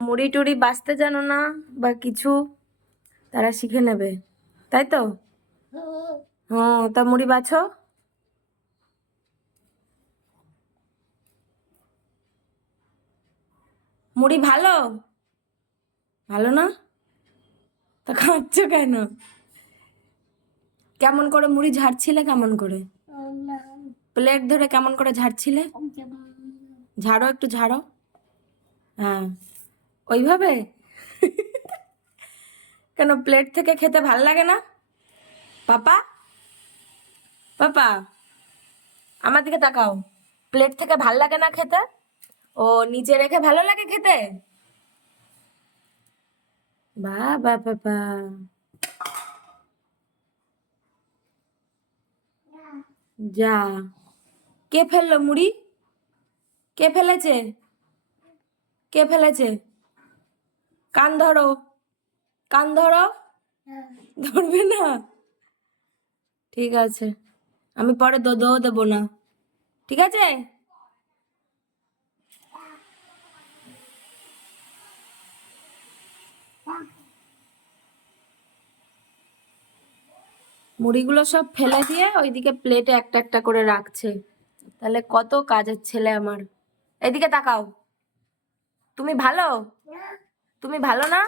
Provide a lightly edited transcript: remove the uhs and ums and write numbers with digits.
মুড়ি টুড়ি বাছতে জানো না বা কিছু, তারা শিখে নেবে, তাই তো? হ্যাঁ, তা মুড়ি বাছো। মুড়ি ভালো? ভালো না? তা খাচ্ছ কেন? কেমন করে মুড়ি ঝাড়ছিলে? কেমন করে প্লেট ধরে কেমন করে ঝাড়ছিলে? ঝাড়ো, একটু ঝাড়ো। হ্যাঁ, ওইভাবে। কেন প্লেট থেকে খেতে ভাল লাগে না? পাপা, পাপা, আমার দিকে তাকাও। প্লেট থেকে ভাল লাগে না খেতে? ও, নিচে রেখে ভালো লাগে খেতে? বাবা পাপা, যা। কে ফেললো মুড়ি? কে ফেলেছে? কে ফেলেছে? কান ধরো, কান ধরো। ধরবে না? ঠিক আছে, আমি পরে দেবো না, ঠিক আছে? মুড়িগুলো সব ফেলে দিয়ে ওইদিকে প্লেটে একটা একটা করে রাখছে। তাহলে কত কাজের ছেলে আমার। এদিকে তাকাও। তুমি ভালো? তুমি ভালো না?